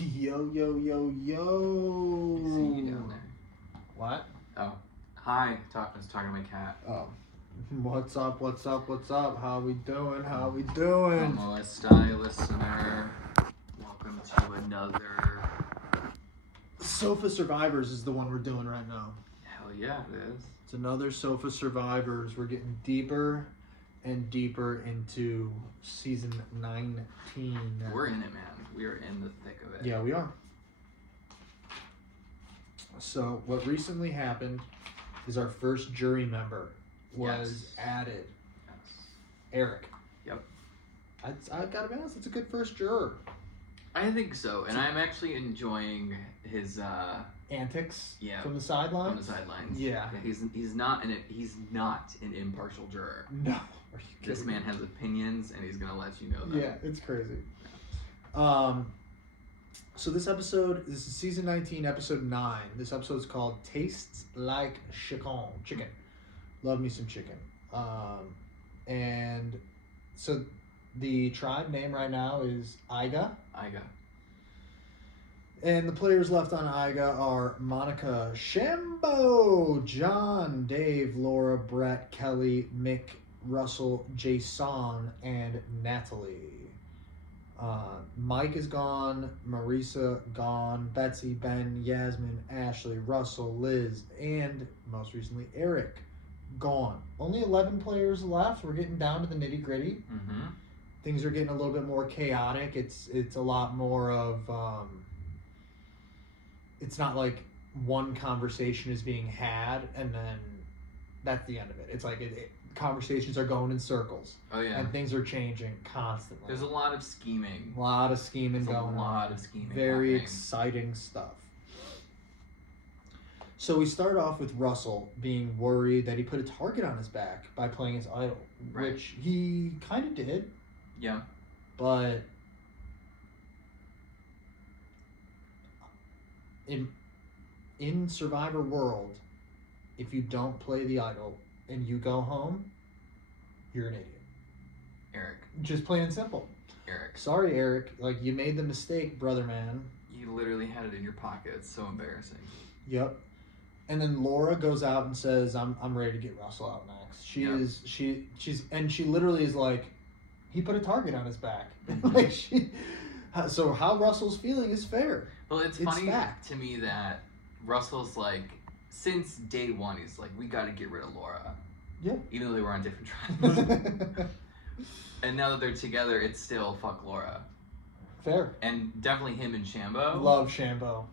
Yo, yo, yo, See you yo. down there. What? Oh, hi. I was talking to my cat. Oh. What's up, what's up, what's up? How we doing? How we doing? Homo Style listener. Welcome to another. Sofa Survivors is the one we're doing right now. Hell yeah, it is. It's another Sofa Survivors. We're getting deeper and deeper into season 19. We're in it, man. We are in the thick of it. Yeah, we are. So, what recently happened is our first jury member was added. Yes. Eric. Yep. I gotta be honest, it's a good first juror. I think so, and I'm actually enjoying his Antics Yeah. from the sidelines. from the sidelines. Yeah. He's not an impartial juror. No. Are you This kidding man me? has opinions, and he's gonna let you know that. Yeah, it's crazy. So this is season 19, episode 9. This episode is called Tastes Like Chicken. Love me some chicken. And so the tribe name right now is Iga. And the players left on Iga are Monica, Shambo, John, Dave, Laura, Brett, Kelly, Mick, Russell, Jason, and Natalie. Mike is gone, Marisa gone, Betsy, Ben, Yasmin, Ashley, Russell, Liz, and most recently Eric gone. Only 11 players left. We're getting down to the nitty gritty. Mm-hmm. Things are getting a little bit more chaotic. It's a lot more of it's not like one conversation is being had and then that's the end of it. It's like conversations are going in circles. Oh yeah. And things are changing constantly. There's a lot of scheming. A lot of scheming going on. A lot of scheming. Very happening. exciting stuff. So we start off with Russell being worried that he put a target on his back by playing his idol, Right. which he kind of did, Yeah. but in Survivor World, if you don't play the idol and you go home, you're an idiot. Eric. Just plain and simple. Eric. Sorry, Eric. Like, you made the mistake, brother man. You literally had it in your pocket. It's so embarrassing. Yep. And then Laura goes out and says, I'm ready to get Russell out next. She literally is like, he put a target on his back. Mm-hmm. So how Russell's feeling is fair. Well, it's funny fact. to me that Russell's like, since day one, he's like, we got to get rid of Laura. Yeah. Even though they were on different tribes. And now that they're together, it's still fuck Laura. Fair. And definitely him and Shambo. Love Shambo.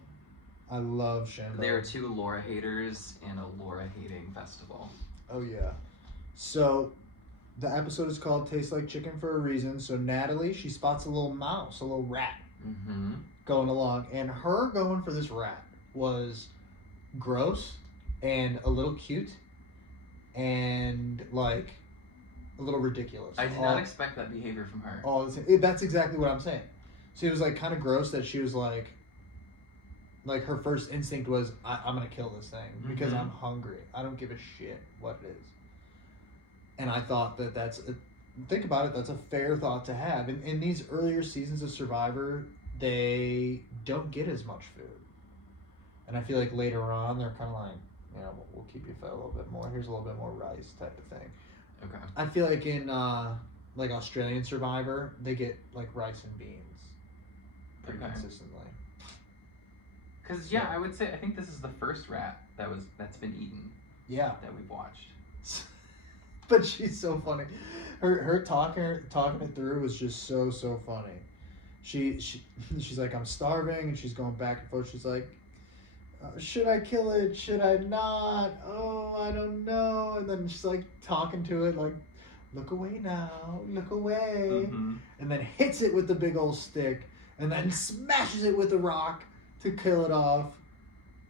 I love Shambo. They are two Laura haters in a Laura hating festival. Oh yeah. So the episode is called Tastes Like Chicken for a reason. So Natalie, she spots a little mouse, a little rat Mm-hmm. going along. And her going for this rat was gross and a little cute and like a little ridiculous. I did not expect that behavior from her. That's exactly what I'm saying. So it was like kind of gross that she was like her first instinct was, I'm going to kill this thing because Mhm. I'm hungry. I don't give a shit what it is. And I thought think about it, that's a fair thought to have. In these earlier seasons of Survivor, they don't get as much food. And I feel like later on, they're kind of like, we'll keep you fed a little bit more. Here's a little bit more rice type of thing. Okay. I feel like in like Australian Survivor, they get like rice and beans pretty Okay. consistently. Because I would say I think this is the first rat that's been eaten Yeah. that we've watched. But she's so funny. Her talking it through was just so funny. She's like, I'm starving, and she's going back and forth. She's like, should I kill it? Should I not? Oh, I don't know. And then she's like talking to it like, look away now, look away. Mm-hmm. And then hits it with the big old stick, and then smashes it with a rock to kill it off.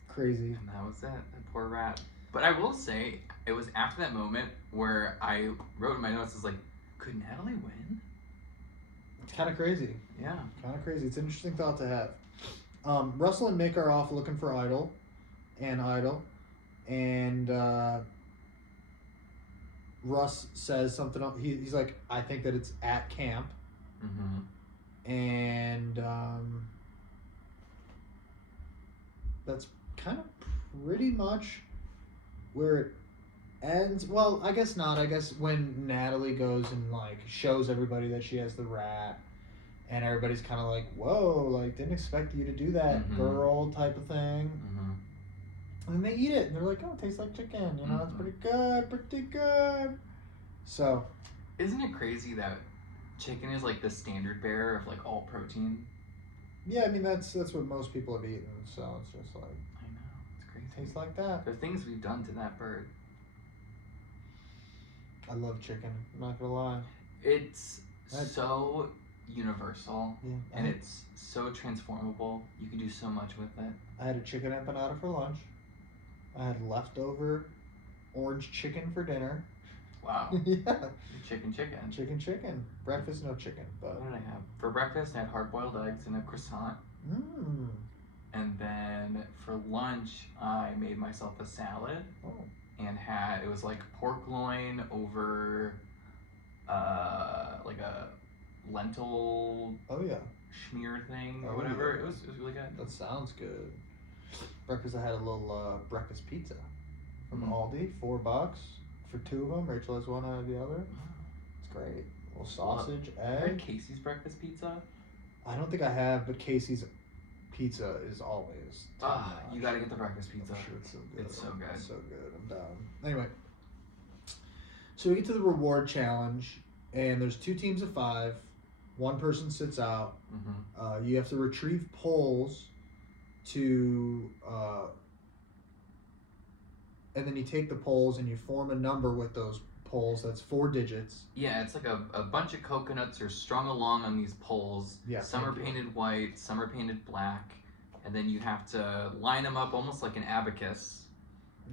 Crazy. And that was it. That poor rat. But I will say, it was after that moment where I wrote in my notes, it's like, could Natalie win? It's kind of crazy. Yeah. Kind of crazy. It's an interesting thought to have. Russell and Mick are off looking for Idol. And Russ says something. He's like, I think that it's at camp. Mm-hmm. And kind of pretty much where it ends. Well, I guess not. I guess when Natalie goes and like shows everybody that she has the rat, and everybody's kind of like, "Whoa! Like, didn't expect you to do that, girl," type of thing. And then they eat it, and they're like, "Oh, it tastes like chicken. You know, it's pretty good, pretty good." So, isn't it crazy that chicken is like the standard bearer of like all protein? yeah, I mean that's what most people have eaten. So it's just like, I know, it's crazy. Tastes like that. The things we've done to that bird. I love chicken. I'm not gonna lie. It's so universal, and it's so transformable. You can do so much with it. I had a chicken empanada for lunch. I had leftover orange chicken for dinner. Wow. Yeah. Chicken. Chicken. Breakfast, no chicken. But what did I have? For breakfast, I had hard-boiled eggs and a croissant. And then for lunch, I made myself a salad. Oh. And it was like pork loin over like a lentil schmear thing or whatever. Yeah. It was really good. That sounds good. Breakfast, I had a little breakfast pizza from Aldi, $4 for 2 of them. Rachel has one, I have the other. It's great. A little sausage, egg. Had Casey's breakfast pizza? I don't think I have, but Casey's pizza is always you gotta get the breakfast pizza. I'm sure it's so good. It's so good. It's so good. I'm down. Anyway, so we get to the reward challenge, and there's 2 teams of 5. One person sits out. You have to retrieve poles to, and then you take the poles and you form a number with those poles. That's 4 digits. Yeah, it's like a bunch of coconuts are strung along on these poles. Yeah, some are painted white, some are painted black, and then you have to line them up almost like an abacus.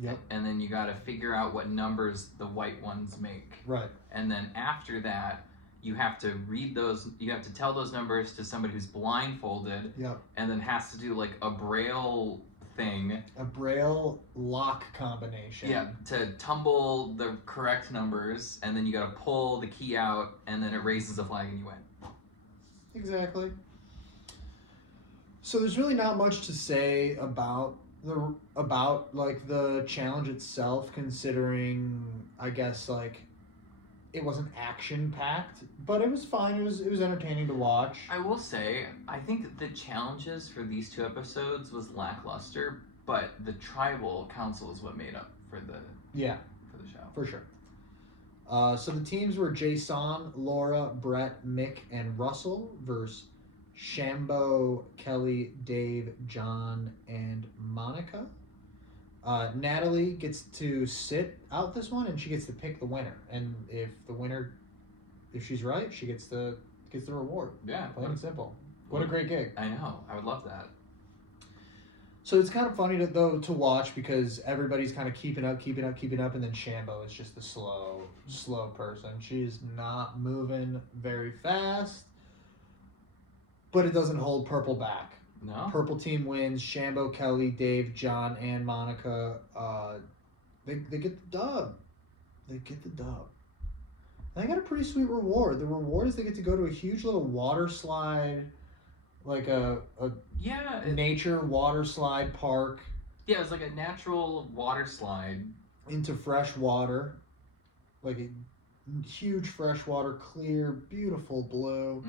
Yep. And then you got to figure out what numbers the white ones make. Right. And then after that, you have to read those. You have to tell those numbers to somebody who's blindfolded. Yep. And then has to do like a braille thing. A braille lock combination. Yeah, to tumble the correct numbers, and then you got to pull the key out, and then it raises a flag and you win. Exactly. So there's really not much to say about the challenge itself, considering I guess like it wasn't action packed, but it was fine. It was entertaining to watch. I will say, I think that the challenges for these 2 episodes was lackluster, but the tribal council is what made up for the show. For sure. So the teams were Jason, Laura, Brett, Mick, and Russell versus Shambo, Kelly, Dave, John, and Monica. Natalie gets to sit out this one, and she gets to pick the winner. And if she's right, she gets the reward. Yeah, plain and simple. What a great gig! I know. I would love that. So it's kind of funny to watch because everybody's kind of keeping up, and then Shambo is just the slow person. She's not moving very fast, but it doesn't hold Purple back. No. Purple team wins. Shambo, Kelly, Dave, John, and Monica. They get the dub. And they got a pretty sweet reward. The reward is they get to go to a huge little water slide, like a nature water slide park. Yeah, it's like a natural water slide into fresh water, like a huge fresh water, clear, beautiful blue.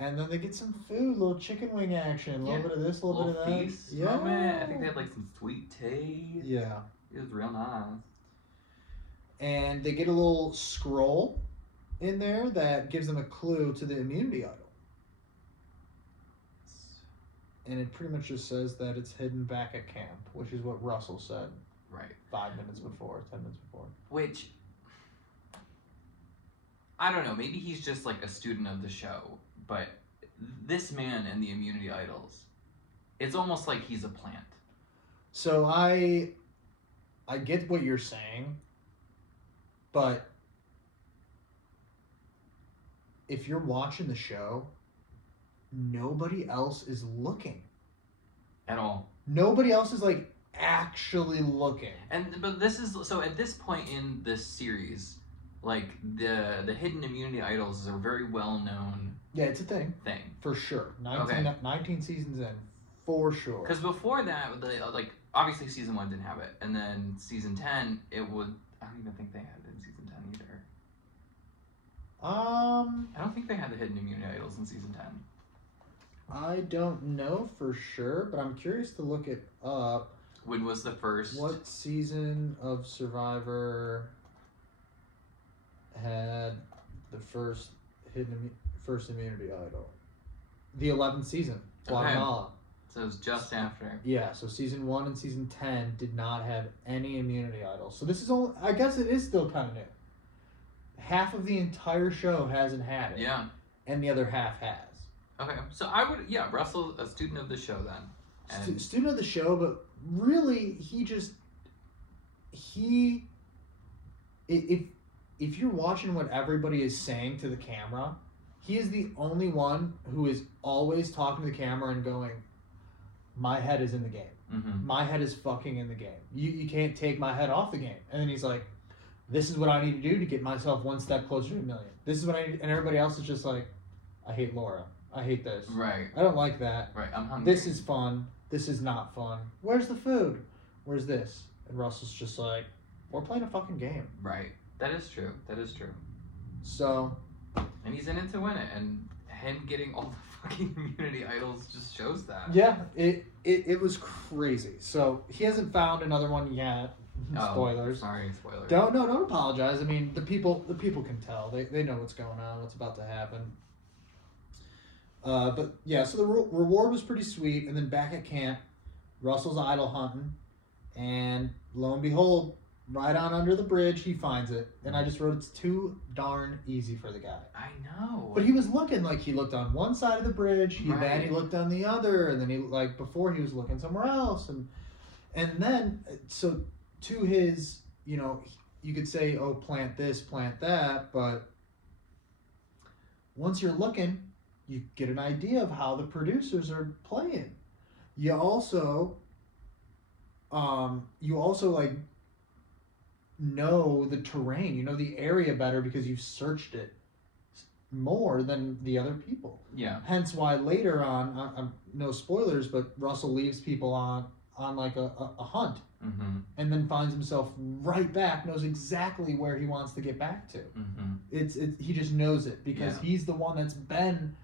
And then they get some food, little chicken wing action, a little bit of this, a little bit of that. Feast moment. I think they had like some sweet tea. Yeah. It was real nice. And they get a little scroll in there that gives them a clue to the immunity idol. And it pretty much just says that it's hidden back at camp, which is what Russell said. Right. 10 minutes before. Which, I don't know, maybe he's just like a student of the show. But this man and the immunity idols, it's almost like he's a plant. So I get what you're saying, but if you're watching the show, nobody else is looking. At all. Nobody else is like actually looking. But this is so at this point in this series, like the hidden immunity idols are very well known. Yeah, it's a thing. For sure. 19 seasons in, for sure. Because before that, obviously season 1 didn't have it, and then season 10 it would. I don't even think they had it in season 10 either. I don't think they had the hidden immunity idols in season 10. I don't know for sure, but I'm curious to look it up. When was the first? What season of Survivor had the first first immunity idol? The 11th season, Guatemala. So it was just after. Yeah, so season 1 and season 10 did not have any immunity idols. So this is only, I guess it is still kind of new. Half of the entire show hasn't had it. Yeah. And the other half has. Okay, so I would, Russell, a student of the show then. And Student of the show, but really, if you're watching what everybody is saying to the camera, he is the only one who is always talking to the camera and going, my head is in the game. mm-hmm. My head is fucking in the game. You can't take my head off the game. And then he's like, this is what I need to do to get myself one step closer to $1 million. This is what I need. And everybody else is just like, I hate Laura. I hate this. Right. I don't like that. Right, I'm hungry. This is fun. This is not fun. Where's the food? Where's this? And Russell's just like, we're playing a fucking game. Right. That is true. That is true. So. And he's in it to win it. And him getting all the fucking immunity idols just shows that. Yeah, it was crazy. So he hasn't found another one yet. Spoilers. Sorry, spoilers. Don't apologize. I mean, the people can tell. They know what's going on, what's about to happen. But yeah, so the reward was pretty sweet. And then back at camp, Russell's idol hunting, and lo and behold, right on under the bridge, he finds it. And I just wrote, it's too darn easy for the guy. I know. But he was looking like he looked on one side of the bridge, then he Right. looked on the other, and then before he was looking somewhere else, and then so to his, you could say, oh, plant this, plant that, but once you're looking, you get an idea of how the producers are playing. You also like know the terrain, you know the area better because you've searched it more than the other people. Yeah. Hence why later on, no spoilers, but Russell leaves people on like a hunt, Mm-hmm. and then finds himself right back, knows exactly where he wants to get back to. Mm-hmm. He just knows it because Yeah. he's the one that's been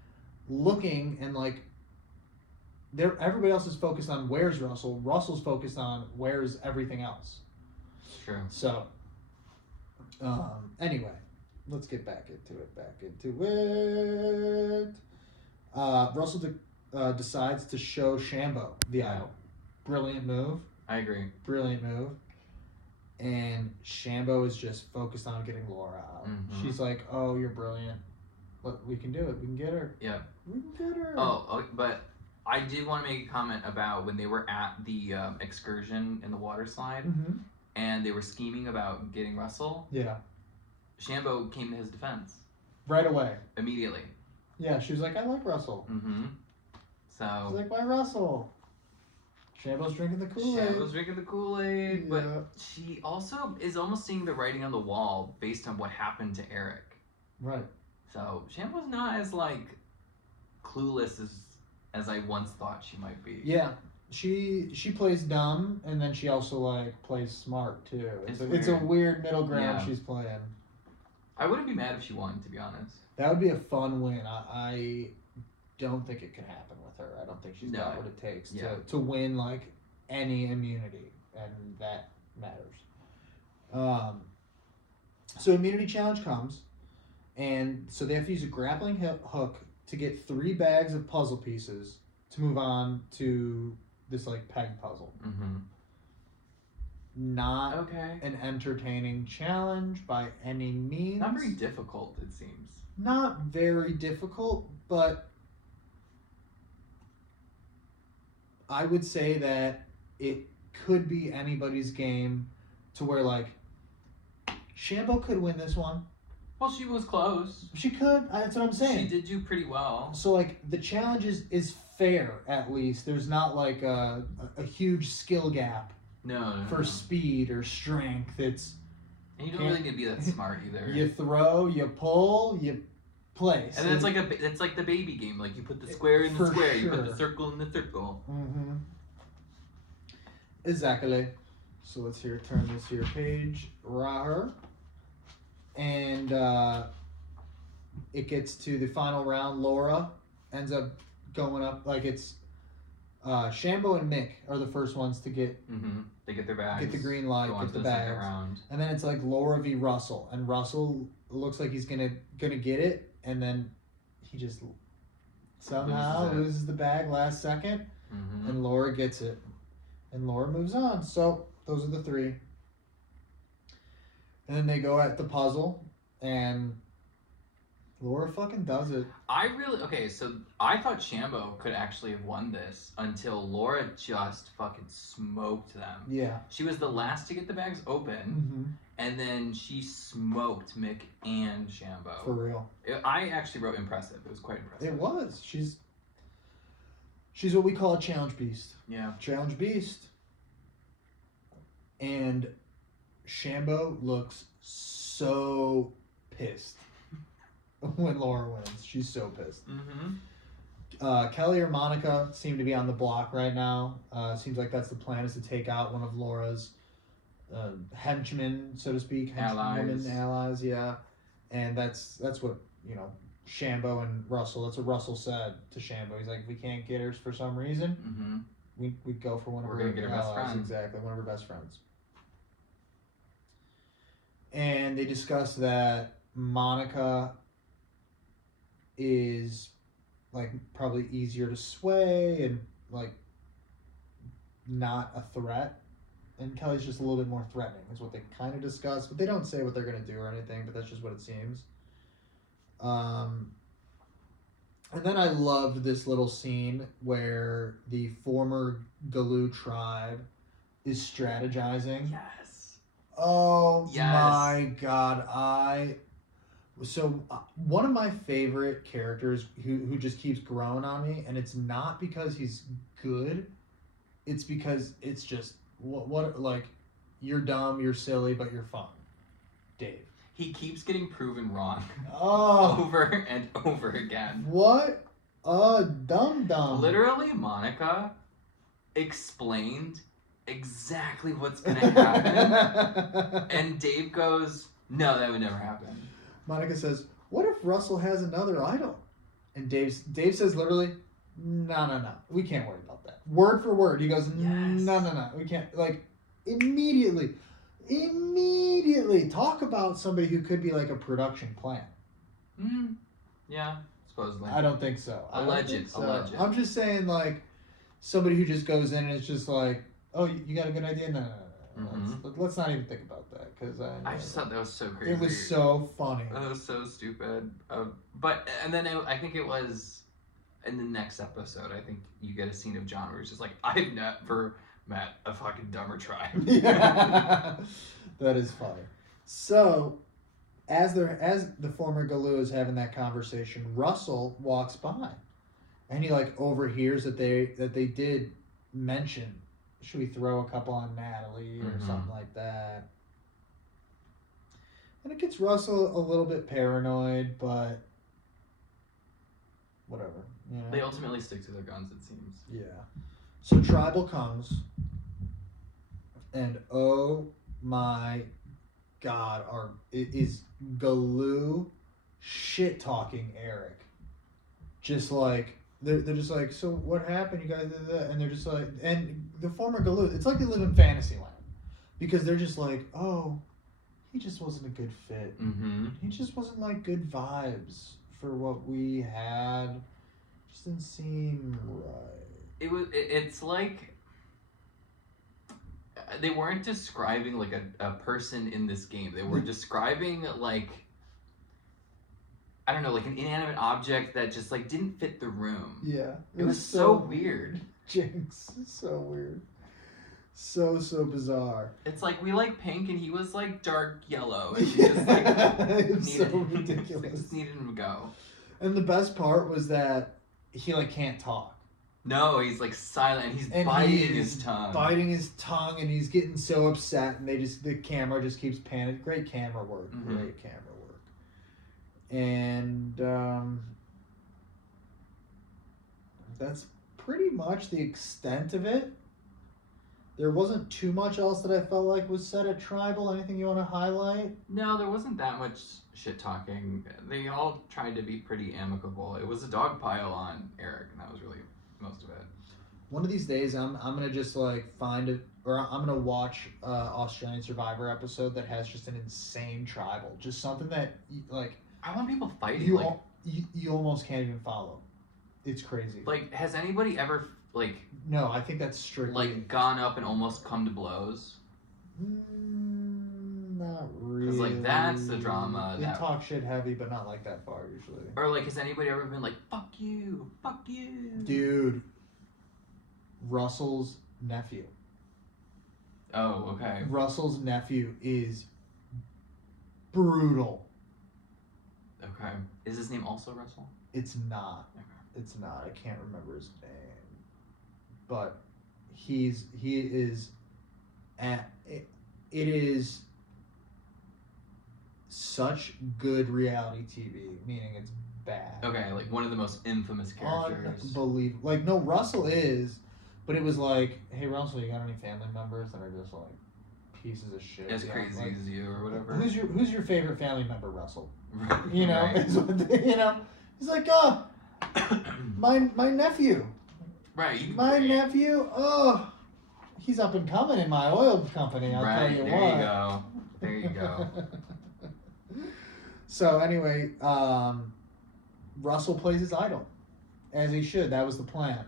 looking, and like everybody else is focused on where's Russell. Russell's focused on where's everything else. True. So, anyway, let's get back into it. Russell decides to show Shambo the idol. Brilliant move. I agree. Brilliant move. And Shambo is just focused on getting Laura out. Mhm. She's like, oh, you're brilliant. Look, we can do it. We can get her. Yeah. We can get her. Oh, but I did want to make a comment about when they were at the excursion in the water slide, Mm-hmm. and they were scheming about getting Russell. Yeah. Shambo came to his defense Right away. immediately. Yeah, she was like, I like Russell. Mm-hmm. So She's like, why Russell? Shambo's drinking the Kool-Aid. Shambo's drinking the Kool-Aid, Yeah. but she also is almost seeing the writing on the wall based on what happened to Eric. Right. So Shambo's not as like clueless as I once thought she might be. Yeah. She plays dumb, and then she also like plays smart too. It's a weird middle ground Yeah. she's playing. I wouldn't be mad if she won, to be honest. That would be a fun win. I don't think it can happen with her. I don't think she's got No. what it takes Yeah. to win like any immunity, and that matters. So immunity challenge comes, and so they have to use a grappling hook to get 3 bags of puzzle pieces to move on to this like peg puzzle. Mm-hmm. Not Okay. an entertaining challenge by any means. Not very difficult, it seems. Not very difficult, but I would say that it could be anybody's game to where like Shambo could win this one. Well, she was close. She could. That's what I'm saying. She did do pretty well. So like the challenge is fair at least. There's not like a huge skill gap No. for speed or strength. It's And you don't really need to be that smart either. you throw, you pull, you place. And then it's like the baby game. Like you put the square in the For square, you put sure. the circle in the circle. Mm-hmm. Exactly. So let's turn this here page. Raher. And it gets to the final round. Laura ends up going up. Like it's Shambo and Mick are the first ones to get They get their bags. get the green light, go on get to the the second bags. round. And then it's like Laura v. Russell. And Russell looks like he's gonna get it, and then he just somehow loses the bag last second. And Laura gets it. And Laura moves on. So those are the three. And then they go at the puzzle, and Laura fucking does it. So I thought Shambo could actually have won this until Laura just fucking smoked them. Yeah. She was the last to get the bags open, and then she smoked Mick and Shambo. For real. I actually wrote impressive. It was quite impressive. It was. She's what we call a challenge beast. Yeah. Challenge beast. And Shambo looks so pissed when Laura wins. She's so pissed. Kelly or Monica seem to be on the block right now. Seems like that's the plan, is to take out one of Laura's henchmen, so to speak. Allies, yeah. And that's what, Shambo and Russell, that's what Russell said to Shambo. He's like, if we can't get her for some reason, we go for one of her gonna get her best friend. Exactly, one of her best friends. And they discuss that Monica is like probably easier to sway and like not a threat, and Kelly's just a little bit more threatening is what they kind of discuss, but they don't say what they're going to do or anything, but that's just what it seems. And then I loved this little scene where the former Galoo tribe is strategizing. Yes. Oh yes. My God. One of my favorite characters who just keeps growing on me, and it's not because he's good, it's because it's just what like, you're dumb, you're silly, but you're fun. Dave. He keeps getting proven wrong. Oh. Over and over again. What a dum-dum. Literally, Monica explained exactly what's going to happen. And Dave goes, no, that would never happen. Monica says, what if Russell has another idol? And Dave says literally, no. We can't worry about that. Word for word. He goes, no. We can't. Like, immediately talk about somebody who could be like a production plant. Yeah, supposedly. I don't think so. Alleged. I'm just saying, like, somebody who just goes in and it's just like, oh, you got a good idea? No. Let's not even think about that, because I just thought that was so crazy. It was so funny. It was so stupid. And then I think it was in the next episode, I think you get a scene of John where he's just like, I've never met a fucking dumber tribe. Yeah. That is funny. So, as the former Galoo is having that conversation, Russell walks by, and he like overhears that they did mention, should we throw a couple on Natalie or something like that? And it gets Russell a little bit paranoid, but whatever. They ultimately stick to their guns, it seems. Yeah. So Tribal comes, and oh my God, is Galoo shit talking Eric? Just like they're just like, so what happened? You guys did that, and they're just like, and the former Galoo, it's like they live in Fantasyland, because they're just like, oh, he just wasn't a good fit. He just wasn't like good vibes for what we had. Just didn't seem right. It's like they weren't describing like a person in this game. They were describing like, I don't know, like an inanimate object that just like didn't fit the room. Yeah. It was so weird. Jinx. So weird. So bizarre. It's like, we like pink and he was like dark yellow. And she just like it's so ridiculous. Just needed him to go. And the best part was that he like can't talk. No, he's like silent. He's biting his tongue. Biting his tongue, and he's getting so upset, and the camera just keeps panning. Great camera work. Great camera work. And that's pretty much the extent of it. There wasn't too much else that I felt like was said at Tribal. Anything you want to highlight? No, there wasn't that much shit talking. They all tried to be pretty amicable. It was a dog pile on Eric, and that was really most of it. One of these days, I'm gonna just like find it, or I'm gonna watch Australian Survivor episode that has just an insane tribal, just something that like I want people fighting. you Like, you almost can't even follow. It's crazy. like, has anybody ever like No, I think that's strictly gone up and almost come to blows? Not really. Because like that's the drama. They That talk shit heavy, but not like that far usually. or like has anybody ever been like fuck you, Dude, Russell's nephew. Oh, okay. Russell's nephew is brutal. Okay. Is his name also Russell? It's not. Okay. It's not. I can't remember his name. But he is at it is such good reality TV, meaning it's bad. Okay, like one of the most infamous characters. Unbelievable. Like no, Russell is, but it was like, hey Russell, you got any family members that are just like pieces of shit? As you know, crazy like, as you or whatever. Who's your favorite family member, Russell? Right, You know, right. is what you know. He's like, oh, my nephew. Right. You My great. nephew, oh, he's up and coming in my oil company. I'll Right. tell you There what. you go. There you go. So anyway, Russell plays his idol, as he should. That was the plan.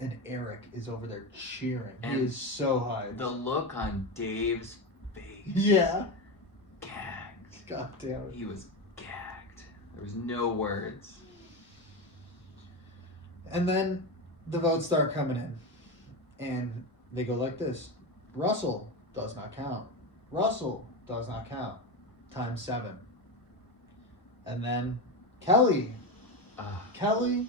And Eric is over there cheering. He And is so hyped. The look on Dave's face. Yeah. Gagged. God damn it. He was gagged. There was no words. And then the votes start coming in. And they go like this. Russell does not count. Russell does not count. Times 7. And then Kelly. Kelly.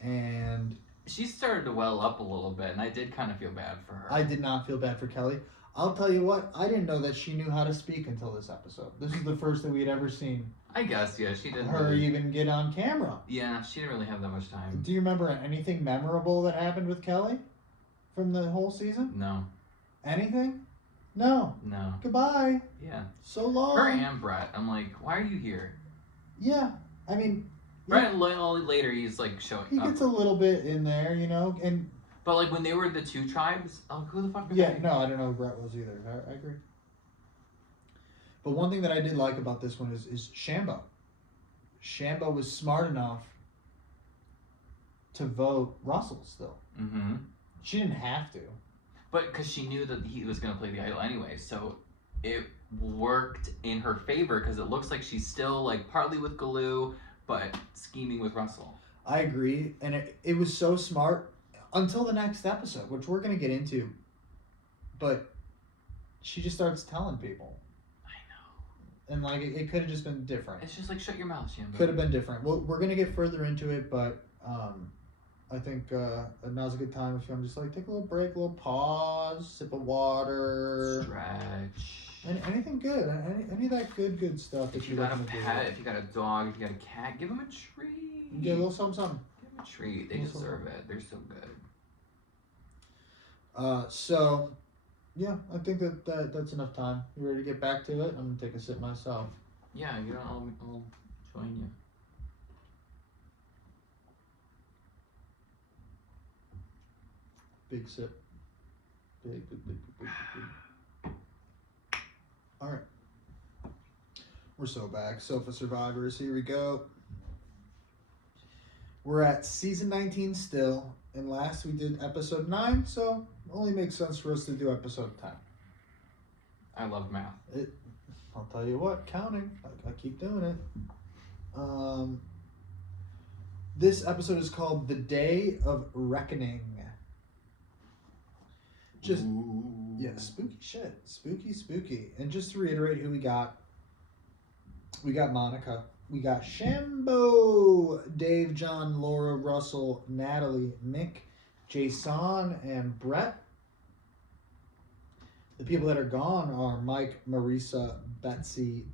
And She started to well up a little bit, and I did kind of feel bad for her. I did not feel bad for Kelly. I'll tell you what, I didn't know that she knew how to speak until this episode. This is the first that we had ever seen I guess, yeah, she didn't her really... even get on camera. Yeah, she didn't really have that much time. Do you remember anything memorable that happened with Kelly from the whole season? No. Anything? No. No. Goodbye. Yeah. So long. Her and Brett, I'm like, why are you here? Yeah. I mean, Brett, later, he's like showing he up. gets a little bit in there, you know, and But like when they were the two tribes, oh, who the fuck are yeah, they? no, I don't know who Brett was either. I agree. But one thing that I did like about this one is Shambo. Shambo was smart enough to vote Russell still. Mm-hmm. She didn't have to. But because she knew that he was going to play the idol anyway, so it worked in her favor because it looks like she's still like partly with Galoo, but scheming with Russell. I agree, and it was so smart until the next episode, which we're going to get into. But she just starts telling people. I know. And like it could have just been different. It's just like, shut your mouth, Shambo. Could have been different. Well, we're going to get further into it, but I think now's a good time if you want to just like take a little break, a little pause, sip of water. Stretch. And anything good. Any of that good stuff that If you got a looking to do. pet, if you got a dog, if you got a cat, give them a treat. Get a little something. Give them a treat. They Little deserve it. They're so good. So, yeah, I think that's enough time. You ready to get back to it? I'm going to take a sip myself. Yeah, you know, I'll join you. Big sip. Big. All right. We're so back. Sofa Survivors. Here we go. We're at season 19 still. And last we did episode 9, so only makes sense for us to do episode 10. I love math. I'll tell you what, counting. I keep doing it. This episode is called The Day of Reckoning. Just Ooh. yeah, spooky shit. Spooky. And just to reiterate who we got Monica. We got Shambo, Dave, John, Laura, Russell, Natalie, Mick, Jason, and Brett. The people that are gone are Mike, Marisa, Betsy,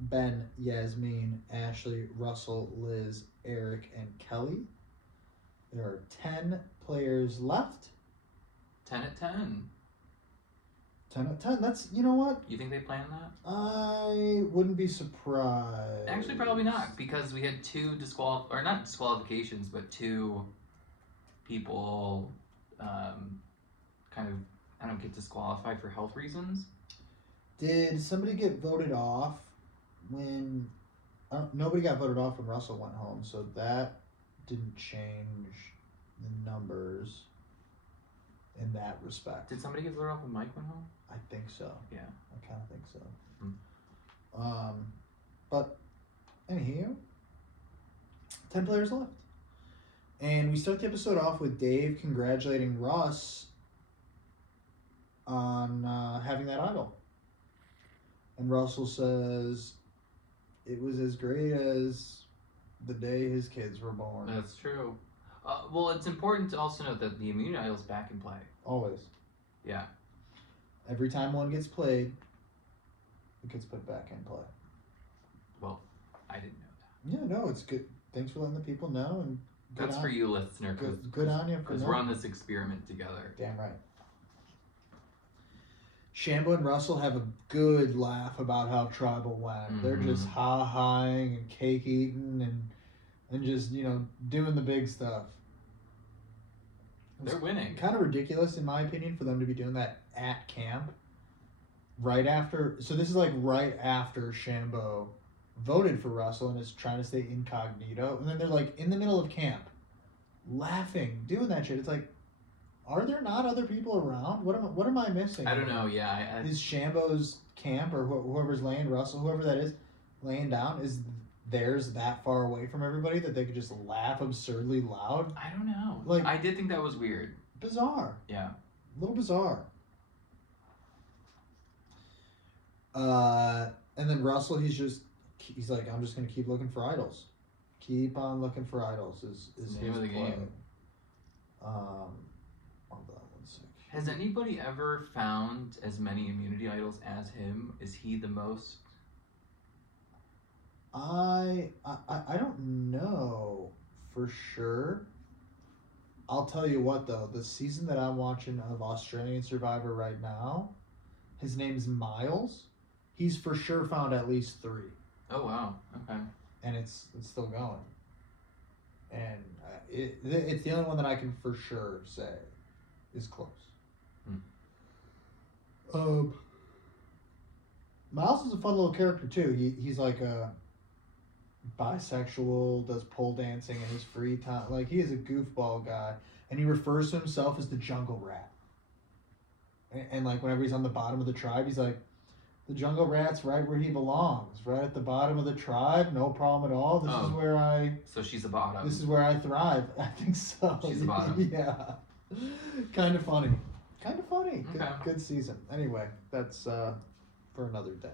Ben, Yasmin, Ashley, Russell, Liz, Eric, and Kelly. There are 10 players left. 10 at 10. 10 at 10. That's, you know what? You think they planned that? I wouldn't be surprised. Actually, probably not, because we had two not disqualifications, but two people kind of, I don't get disqualified for health reasons. Did somebody get voted off when... nobody got voted off when Russell went home, so that didn't change the numbers in that respect. Did somebody get voted off when Mike went home? I think so. Yeah. I kind of think so. Hmm. But anywho, 10 players left. And we start the episode off with Dave congratulating Russ on having that idol. And Russell says it was as great as the day his kids were born. That's true. Well, it's important to also note that the immunity idol is back in play. Always. Yeah. Every time one gets played, it gets put back in play. Well, I didn't know that. Yeah, no, it's good. Thanks for letting the people know. And That's for you, listener. Good on you. Because we're on this experiment together. Damn right. Shambo and Russell have a good laugh about how Tribal went. Mm-hmm. They're just ha-haing and cake eating and just, doing the big stuff. They're winning. Kind of ridiculous, in my opinion, for them to be doing that at camp. Right after... So this is like right after Shambo voted for Russell and is trying to stay incognito. And then they're like in the middle of camp, laughing, doing that shit. It's like, are there not other people around? What am I missing? I don't know. Yeah, Is Shambo's camp or whoever's laying Russell, whoever that is, laying down, is theirs that far away from everybody that they could just laugh absurdly loud? I don't know. Like, I did think that was weird. Bizarre. Yeah. A little bizarre. And then Russell, he's like, I'm just gonna keep looking for idols. Keep on looking for idols is the name of the game. Hold on one sec. Has anybody ever found as many immunity idols as him? Is he the most? I don't know for sure. I'll tell you what though, the season that I'm watching of Australian Survivor right now, his name's Miles. He's for sure found at least 3. Oh wow. Okay. And it's still going. And it's the only one that I can for sure say is close. Miles is a fun little character too. He's like a bisexual, does pole dancing in his free time. Like, he is a goofball guy, and he refers to himself as the jungle rat. And like whenever he's on the bottom of the tribe, he's like, the jungle rat's right where he belongs, right at the bottom of the tribe, no problem at all. This is where I. So she's the bottom. This is where I thrive. I think so. She's the bottom. Yeah. Kind of funny. Okay. Good season. Anyway, that's for another day.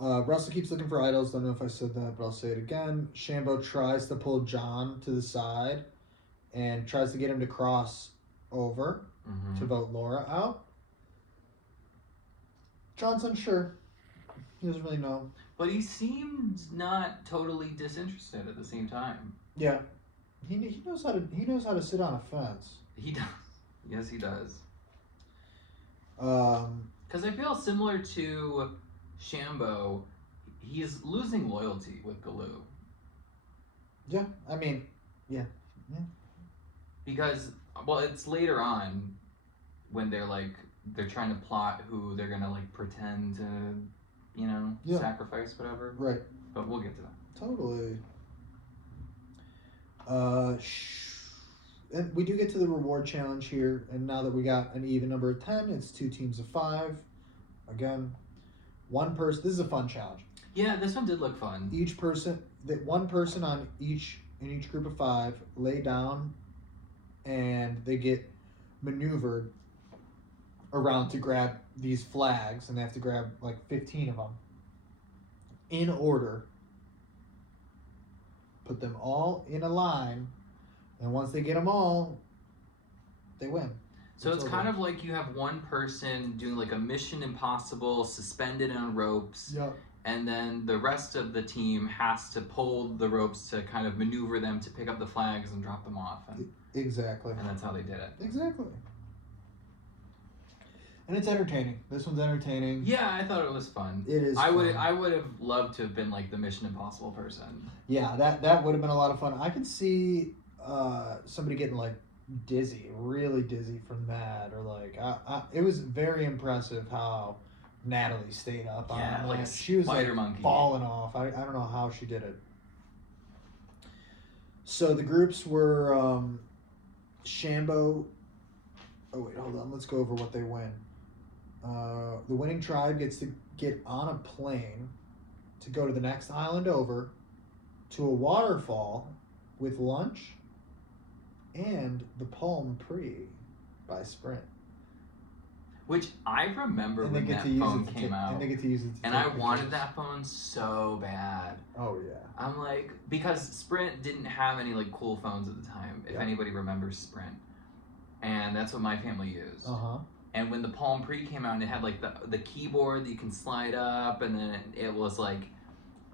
Russell keeps looking for idols. Don't know if I said that, but I'll say it again. Shambo tries to pull John to the side and tries to get him to cross over to vote Laura out. John's unsure. He doesn't really know. But he seemed not totally disinterested at the same time. Yeah. He knows how to sit on a fence. He does. Yes, he does. Because I feel similar to Shambo, he's losing loyalty with Galoo. Yeah, I mean, yeah. Because, well, it's later on when they're trying to plot who they're gonna pretend to, sacrifice, whatever. Right. But we'll get to that. Totally. And we do get to the reward challenge here, and now that we got an even number of 10, it's 2 teams of 5. Again, one person. This is a fun challenge. Yeah, this one did look fun. One person in each group of 5 lay down, and they get maneuvered around to grab these flags, and they have to grab 15 of them in order. Put them all in a line, and once they get them all, they win. So it's kind of like you have one person doing a Mission Impossible, suspended on ropes, Yep. and then the rest of the team has to pull the ropes to kind of maneuver them to pick up the flags and drop them off, and Exactly. that's how they did it. Exactly. And it's entertaining. This one's entertaining. Yeah, I thought it was fun. It is. I fun. would have loved to have been like the Mission Impossible person. Yeah, that would have been a lot of fun. I could see somebody getting like dizzy, really dizzy from that, or like it was very impressive how Natalie stayed up. Yeah, on like that. a She was spider like monkey. falling off. I don't know how she did it. So the groups were Shambo. Oh wait, hold on. Let's go over what they win. The winning tribe gets to get on a plane to go to the next island over, to a waterfall with lunch, and the Palm Pre by Sprint. Which I remember And they when get that to use phone it came out. And they get to use it to And take I wanted pictures. that phone so bad. Oh yeah. I'm like, because Sprint didn't have any like cool phones at the time, if Yeah. anybody remembers Sprint. And that's what my family used. Uh-huh. And when the Palm Pre came out and it had like the keyboard that you can slide up, and then it was like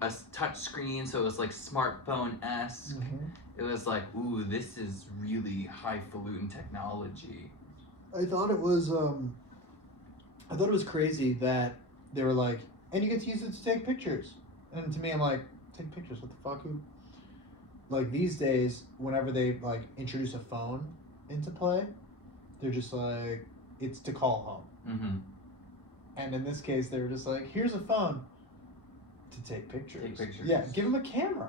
a touch screen, so it was like smartphone-esque. Mm-hmm. It was like, ooh, this is really highfalutin technology. I thought it was crazy that they were like, and you get to use it to take pictures. And to me, I'm like, take pictures? What the fuck? Who? Like these days, whenever they like introduce a phone into play, they're just like, it's to call home. Mm-hmm. And in this case, they were just like, here's a phone to take pictures. Take pictures. Yeah, give them a camera.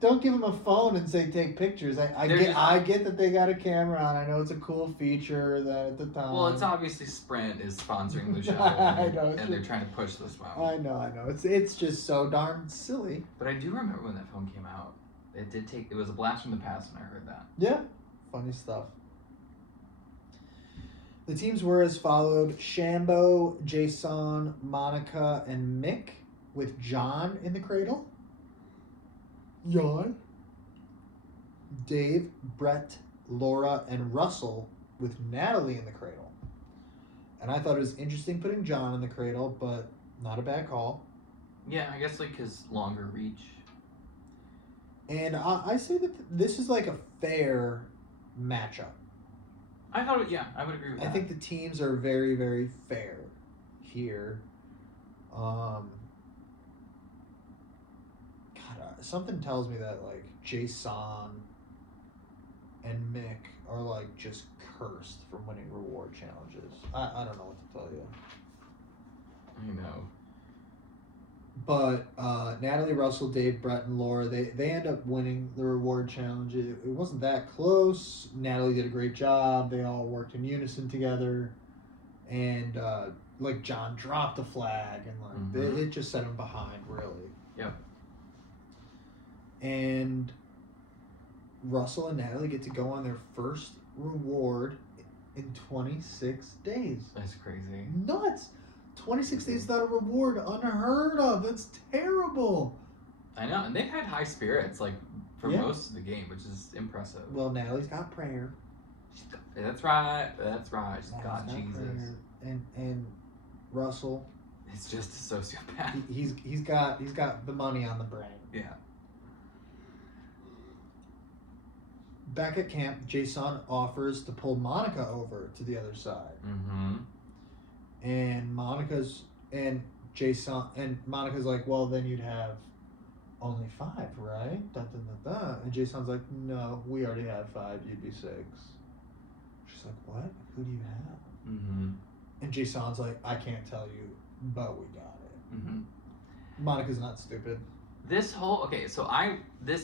Don't give them a phone and say take pictures. I get that they got a camera on. I know it's a cool feature that at the time. Well, it's obviously Sprint is sponsoring the show, I know, and they're trying to push this phone. I know. It's just so darn silly. But I do remember when that phone came out. It was a blast from the past when I heard that. Yeah, funny stuff. The teams were as followed: Shambo, Jason, Monica, and Mick, with John in the cradle. John. Dave, Brett, Laura, and Russell, with Natalie in the cradle. And I thought it was interesting putting John in the cradle, but not a bad call. Yeah, I guess like his longer reach. And I say that this is like a fair matchup. I thought, yeah, I would agree with that. I think the teams are very, very fair here. God, something tells me that like Jason and Mick are like just cursed from winning reward challenges. I don't know what to tell you. I know. But Natalie, Russell, Dave, Brett, and Laura, they end up winning the reward challenge. It wasn't that close. Natalie did a great job. They all worked in unison together. And like John dropped the flag, and like it just set him behind, really. Yep. And Russell and Natalie get to go on their first reward in 26 days. That's crazy. Nuts! 26 days without a reward, unheard of. That's terrible. I know, and they've had high spirits like for Yeah. most of the game, which is impressive. Well, Natalie's got prayer. That's right. That's right. She's got Natalie's Jesus. prayer. And Russell, It's just a sociopath. he's got the money on the brain. Yeah. Back at camp, Jason offers to pull Monica over to the other side. Mm-hmm. And Monica's like, well, then you'd have only 5, right? Dun, dun, dun, dun. And Jason's like, no, we already have 5. You'd be 6. She's like, what? Who do you have? Mm-hmm. And Jason's like, I can't tell you, but we got it. Mm-hmm. Monica's not stupid. This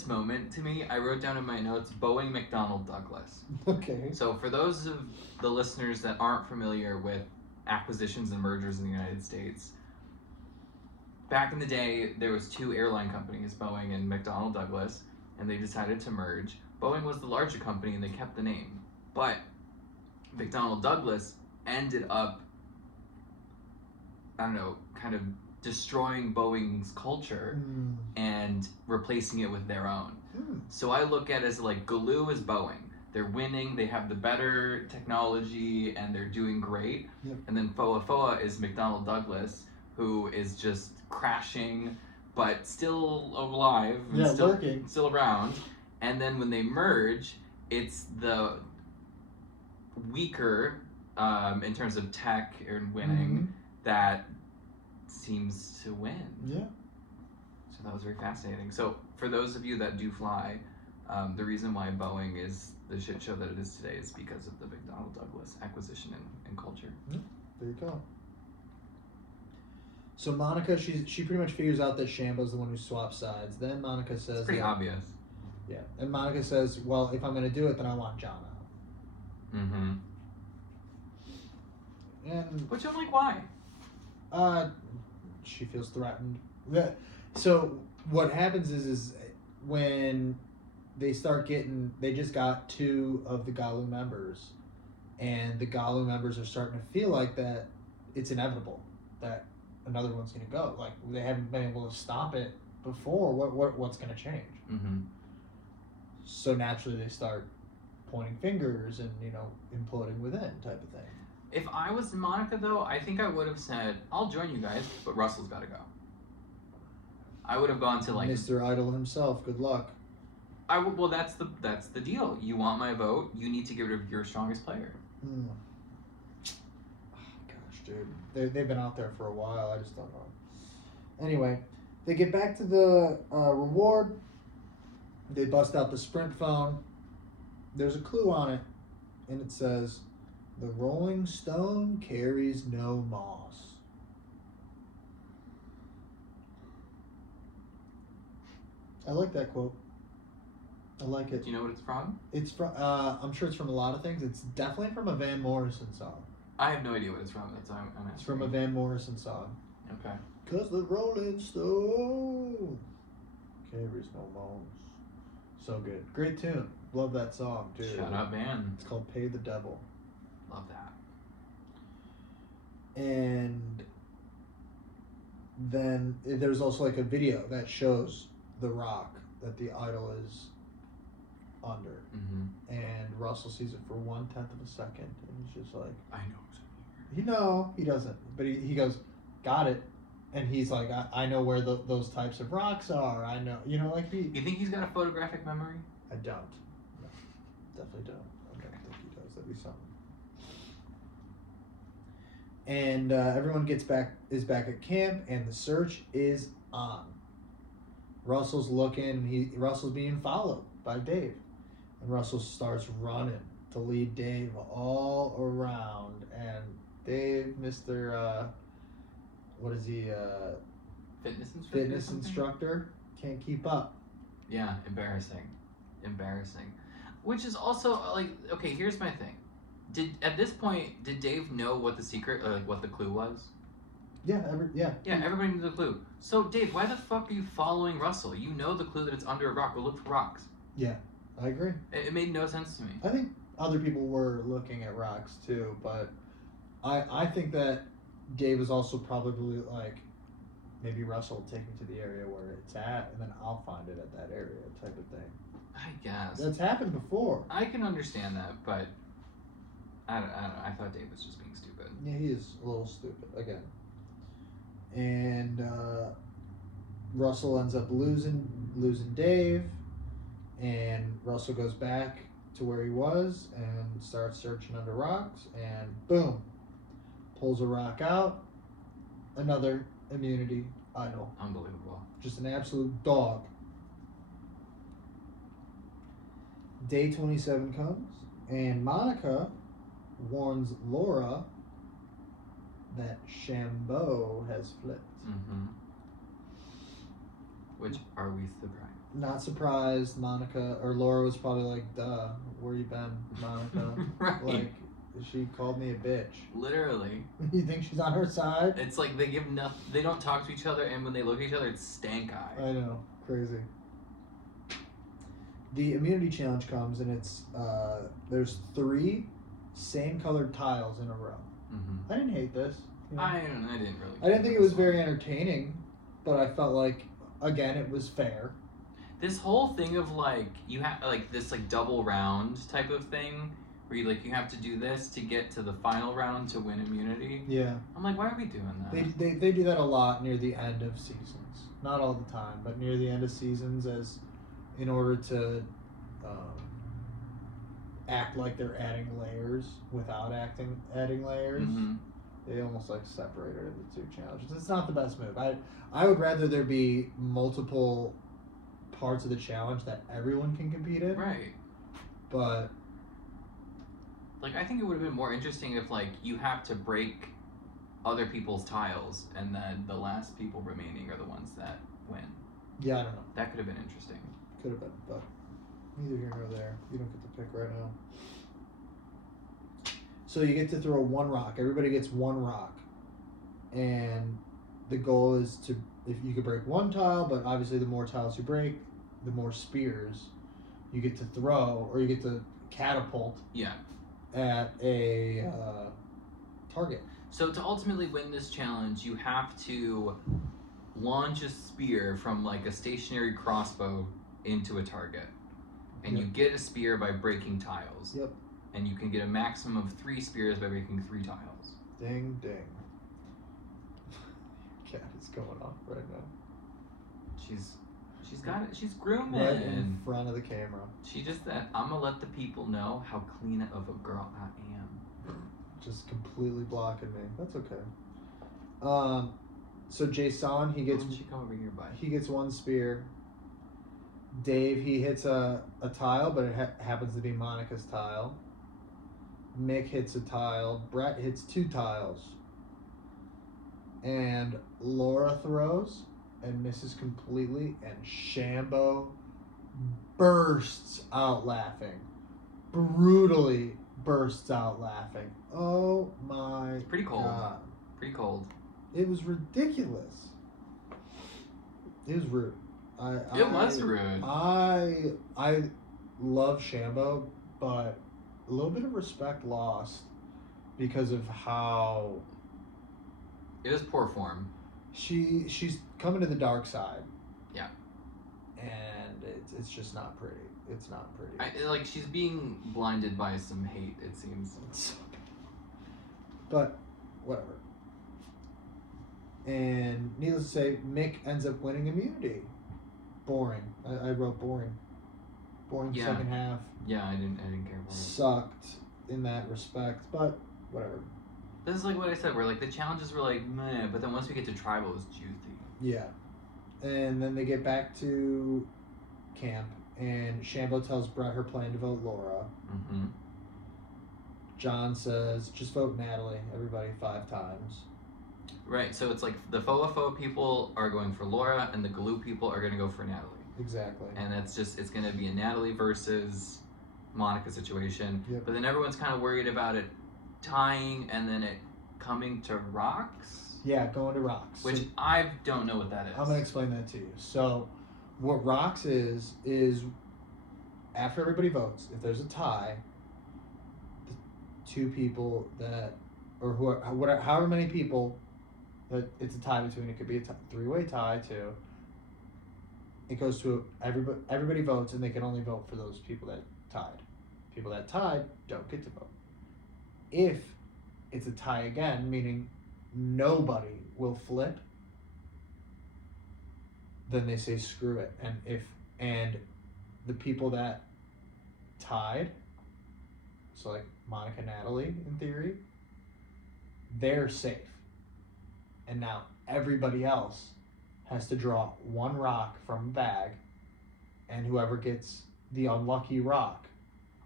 moment to me, I wrote down in my notes, Boeing McDonnell Douglas. Okay. So for those of the listeners that aren't familiar with acquisitions and mergers in the United States, back in the day, there was 2 airline companies, Boeing and McDonnell Douglas, and they decided to merge. Boeing was the larger company and they kept the name. But McDonnell Douglas ended up, I don't know, kind of destroying Boeing's culture and replacing it with their own. So I look at it as like Galoo is Boeing. They're winning, they have the better technology, and they're doing great. Yep. And then Foa Foa is McDonnell Douglas, who is just crashing, but still alive and Yeah, still lurking. still around. And then when they merge, it's the weaker, in terms of tech and winning, that seems to win. Yeah. So that was very fascinating. So for those of you that do fly, the reason why Boeing is the shit show that it is today is because of the McDonnell Douglas acquisition and culture. There you go. So Monica, she pretty much figures out that Shambo's the one who swaps sides. Then Monica says, It's pretty obvious. Yeah, and Monica says, "Well, if I'm going to do it, then I want John out." Mm-hmm. And Which I'm like, why? She feels threatened. So what happens is when they start getting, they just got 2 of the Galu members, and the Galu members are starting to feel like that it's inevitable that another one's going to go. Like, they haven't been able to stop it before. What's going to change? Mm-hmm. So naturally they start pointing fingers and, imploding within type of thing. If I was Monica, though, I think I would have said, I'll join you guys, but Russell's got to go. I would have gone to, like... Mr. Idol himself, good luck. Well, that's the deal. You want my vote, you need to get rid of your strongest player. Oh, gosh, dude. They've been out there for a while. I just don't know. Anyway, they get back to the reward. They bust out the Sprint phone. There's a clue on it, and it says, "The Rolling Stone carries no moss." I like that quote. I like it. Do you know what it's from? It's from. I'm sure it's from a lot of things. It's definitely from a Van Morrison song. I have no idea what it's from. That's why I'm asking. It's from a Van Morrison song. Okay. 'Cause the Rolling Stone carries no moss. So good. Great tune. Love that song, too. Shut up, man. It's called Pay the Devil. Love that. And then there's also like a video that shows the rock that the idol is under. Mm-hmm. And Russell sees it for 1/10 of a second. And he's just like, I know. he doesn't. But he goes, got it. And he's like, I know where those types of rocks are. I know, like he. You think he's got a photographic memory? I don't. No, definitely don't. I don't think he does. That'd be something. And everyone is back at camp, and the search is on. Russell's looking, and Russell's being followed by Dave, and Russell starts running to lead Dave all around, and Dave, Mr. What is he? Fitness instructor. Fitness instructor, can't keep up. Yeah, embarrassing. Which is also like, okay, here's my thing. At this point, did Dave know what the secret, like what the clue was? Yeah, Yeah, everybody knew the clue. So Dave, why the fuck are you following Russell? You know the clue that it's under a rock. Go look for rocks. Yeah, I agree. It made no sense to me. I think other people were looking at rocks too, but I think that Dave was also probably like, maybe Russell will take me to the area where it's at, and then I'll find it at that area type of thing. I guess. That's happened before. I can understand that, but I don't know. I thought Dave was just being stupid. Yeah, he is a little stupid again. And Russell ends up losing Dave, and Russell goes back to where he was and starts searching under rocks, and boom, pulls a rock out. Another immunity idol. Unbelievable. Just an absolute dog. Day 27 comes, and Monica warns Laura that Shambo has flipped. Mm-hmm. Which, are we surprised? Not surprised. Monica or Laura was probably like, "Duh, where you been, Monica?" Right. Like, she called me a bitch. Literally. You think she's on her side? It's like they give nothing. They don't talk to each other, and when they look at each other, it's stank eye. I know, crazy. The immunity challenge comes, and it's there's 3 same colored tiles in a row. Mm-hmm. I didn't hate this. I didn't really. I didn't think it was very entertaining, but I felt like, again, it was fair. This whole thing of like you have like this like double round type of thing where you have to do this to get to the final round to win immunity. Yeah. I'm like, why are we doing that? They do that a lot near the end of seasons. Not all the time, but near the end of seasons, as in order to act like they're adding layers without adding layers. Mm-hmm. They almost like separated the two challenges. It's not the best move. I would rather there be multiple parts of the challenge that everyone can compete in. Right. But like, I think it would have been more interesting if like you have to break other people's tiles and then the last people remaining are the ones that win. yeah, I don't know. That could have been interesting. Could have been, but neither here nor there. You don't get to pick right now. So you get to throw one rock. Everybody gets one rock. And the goal is to, if you could break one tile, but obviously the more tiles you break, the more spears you get to throw, or you get to catapult Yeah. at a target. So to ultimately win this challenge, you have to launch a spear from like a stationary crossbow into a target. And you get a spear by breaking tiles. Yep. And you can get a maximum of 3 spears by breaking 3 tiles. Ding, ding. Cat is going off right now. She's got it. She's grooming. Right in front of the camera. She just said, I'm gonna let the people know how clean of a girl I am. Just completely blocking me. That's okay. So Jason, he gets. Why don't you come over here, bud? He gets one spear. Dave, he hits a tile, but it happens to be Monica's tile. Mick hits a tile. Brett hits 2 tiles. And Laura throws and misses completely, and Shambo bursts out laughing. Brutally bursts out laughing. Oh my Pretty cold. God. Pretty cold. It was ridiculous. It was rude. It was rude. I love Shambo, but a little bit of respect lost because of how It was poor form. she's coming to the dark side. Yeah. And it's just not pretty. It's not pretty. Like, she's being blinded by some hate, it seems. But whatever. And needless to say, Mick ends up winning immunity. Boring. I wrote boring. Boring Yeah. second half. Yeah, I didn't care about it. Sucked in that respect, but whatever. This is like what I said, where like the challenges were like meh, but then once we get to tribal, it's juicy. Yeah. And then they get back to camp, and Shambo tells Brett her plan to vote Laura. Mm-hmm. John says, just vote Natalie, everybody 5 times. Right, so it's like the Foa people are going for Laura, and the Galoo people are going to go for Natalie. Exactly. And it's going to be a Natalie versus Monica situation. Yep. But then everyone's kind of worried about it tying and then it coming to rocks. Yeah, going to rocks. Which So I don't know what that is. I'm going to explain that to you. So what rocks is after everybody votes, if there's a tie, the 2 people that, or whatever, however many people that it's a tie between, it could be a 3-way tie too. It goes to everybody votes, and they can only vote for those people that tied. People that tied don't get to vote. If it's a tie again, meaning nobody will flip, then they say screw it. And the people that tied, so like Monica, Natalie in theory, they're safe. And now everybody else has to draw 1 rock from a bag, and whoever gets the unlucky rock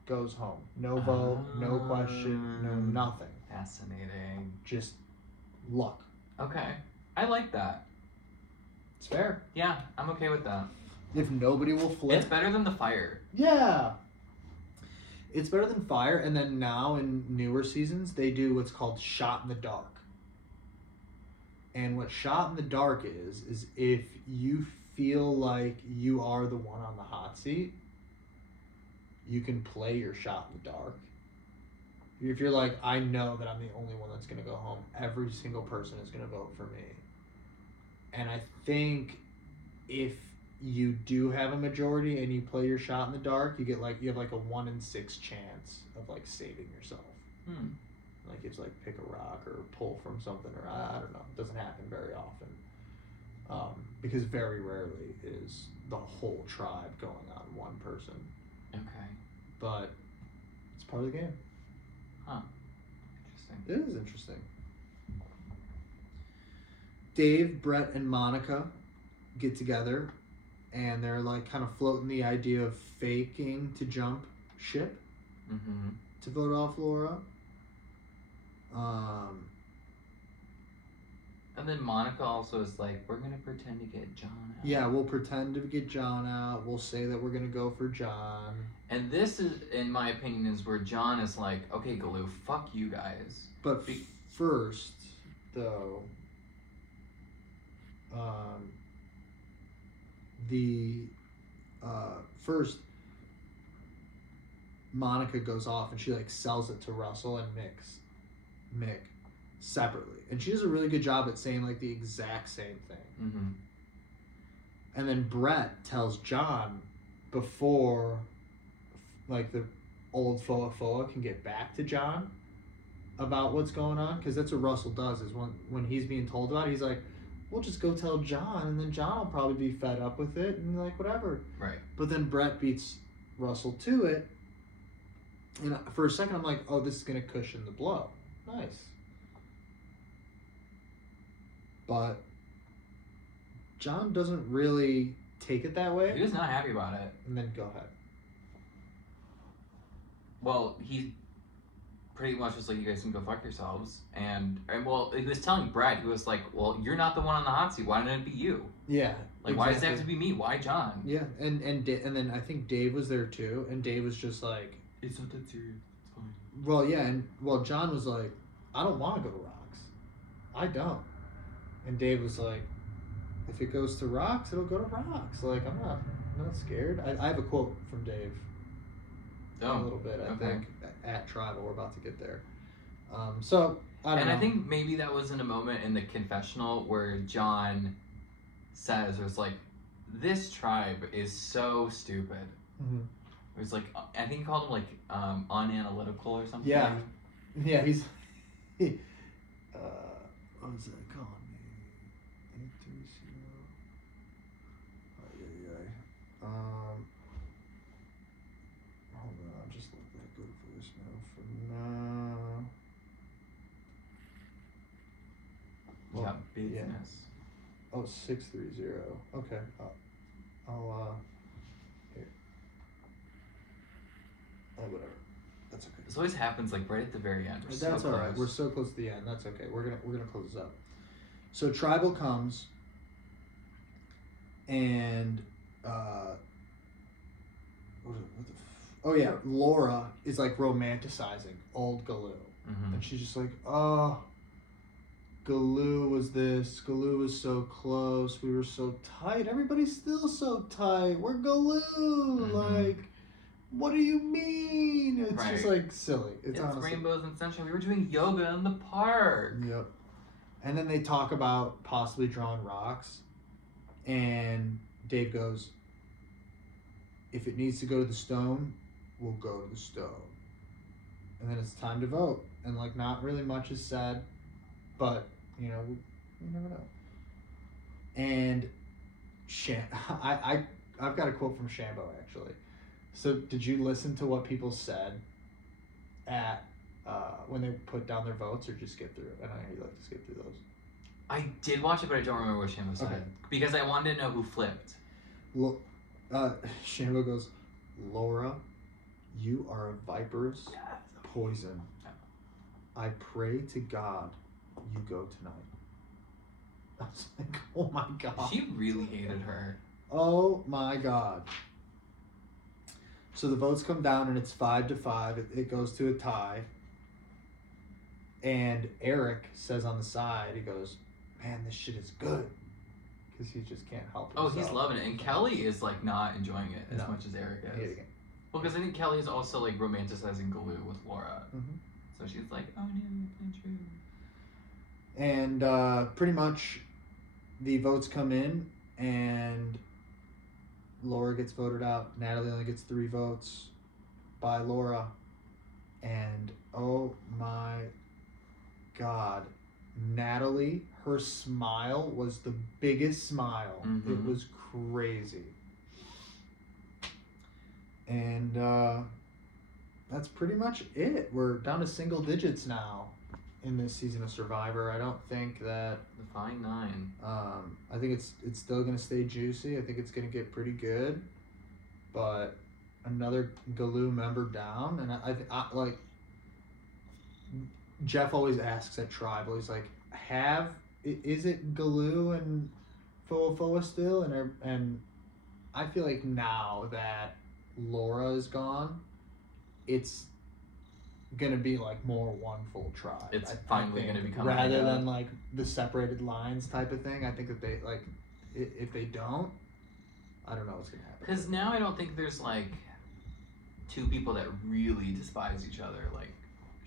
goes home. No vote, no question, no nothing. Fascinating. Just luck. Okay. I like that. It's fair. Yeah, I'm okay with that. If nobody will flip. It's better than the fire. Yeah. It's better than fire, and then now in newer seasons, they do what's called shot in the dark. And what shot in the dark is if you feel like you are the one on the hot seat, you can play your shot in the dark. If you're like, I know that I'm the only one that's going to go home, every single person is going to vote for me. And I think if you do have a majority and you play your shot in the dark, you have like a 1 in 6 chance of like saving yourself. Like it's like pick a rock or pull from something, or I don't know. It doesn't happen very often, because very rarely is the whole tribe going on one person. Okay. But it's part of the game. Huh. Interesting. It is interesting. Dave, Brett, and Monica get together, and they're like kind of floating the idea of faking to jump ship to vote off Laura. And then Monica also is like, we're gonna pretend to get John out. Yeah, we'll pretend to get John out. We'll say that we're gonna go for John. And this is, in my opinion, is where John is like, okay, Galoo, fuck you guys. But first, though, first, Monica goes off and she like sells it to Russell and Mick separately, and she does a really good job at saying like the exact same thing. And then Brett tells John before like the old Foa can get back to John about what's going on, because that's what Russell does, is when he's being told about it, he's like, we'll just go tell John, and then John will probably be fed up with it and like whatever. Right. But then Brett beats Russell to it, and for a second I'm like, oh, this is gonna cushion the blow. Nice. But John doesn't really take it that way. He was not happy about it. And then go ahead. Well, he pretty much was like, you guys can go fuck yourselves. And well, he was telling Brett, he was like, well, you're not the one on the hot seat. Why didn't it be you? Yeah. Like, why does it have to be me? Why John? Yeah, and then I think Dave was there too, and Dave was just like, it's not that serious. It's fine. Well, yeah, and John was like, I don't want to go to Rocks. I don't. And Dave was like, if it goes to Rocks, it'll go to Rocks. Like, I'm not scared. I have a quote from Dave. A little bit, I think, at Tribal. We're about to get there. So, I don't know. I think maybe that was in a moment in the confessional where John says, it was like, this tribe is so stupid. It was like, I think he called him like unanalytical or something. Yeah. Yeah, he's... what was that calling me? 830. Hold on, I'll just let that go to voicemail for now. Yeah, business. Oh, 630. Okay. I'll here. Oh, whatever. That's okay. This always happens like right at the very end. That's all right. We're so close to the end. That's okay. We're gonna close this up. So Tribal comes, and oh yeah, Laura is like romanticizing old Galoo, and she's just like, oh, Galoo was this. Galoo was so close. We were so tight. Everybody's still so tight. We're Galoo. Like, what do you mean? It's just like silly. It's honestly rainbows and sunshine. We were doing yoga in the park. Yep. And then they talk about possibly drawing rocks, and Dave goes, if it needs to go to the stone, we'll go to the stone. And then it's time to vote, and like not really much is said, but you know, you never know. And I've got a quote from Shambo actually. So did you listen to what people said at when they put down their votes, or just skip through it? I know you like to skip through those. I did watch it, but I don't remember what Shambo said. Okay. Because I wanted to know who flipped. Shambo goes, Laura, you are a viper's poison. I pray to God you go tonight. I was like, oh my God. She really hated her. Oh my God. So the votes come down and it's 5-5. It goes to a tie. And Eric says on the side, he goes, man, this shit is good. Because he just can't help himself. Oh, he's loving it. And Kelly is like not enjoying it as much as Eric is. Well, because I think Kelly is also like romanticizing Galoo with Laura. So she's like, oh no, it's not true. And pretty much the votes come in, and Laura gets voted out. Natalie only gets 3 votes by Laura. And oh my God, Natalie, her smile was the biggest smile. Mhm. It was crazy. And that's pretty much it. We're down to single digits now in this season of Survivor. I don't think that. The Fine Nine. I think it's still gonna stay juicy. I think it's gonna get pretty good, but another Galoo member down, and I like. Jeff always asks at Tribal. He's like, is it Galoo and Foa still? And I feel like now that Laura is gone, it's gonna be like more one full tribe. It's I finally think, gonna become rather like a- than like the separated lines type of thing. I think that they like if they don't, I don't know what's gonna happen. Because now I don't think there's like 2 people that really despise each other like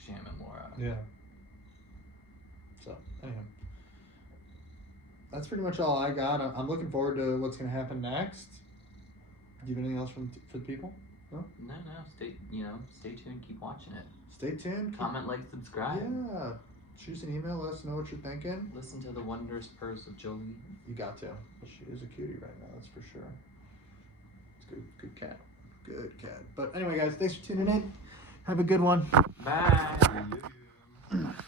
Sham and Laura. Yeah. So anyhow, that's pretty much all I got. I'm looking forward to what's gonna happen next. Do you have anything else for the people? No, stay tuned, keep watching it. Stay tuned. Comment, like, subscribe. Yeah. Shoot us an email. Let us know what you're thinking. Listen to the wondrous purrs of Jolene. You got to. She is a cutie right now. That's for sure. It's good cat. Good cat. But anyway, guys, thanks for tuning in. Have a good one. Bye.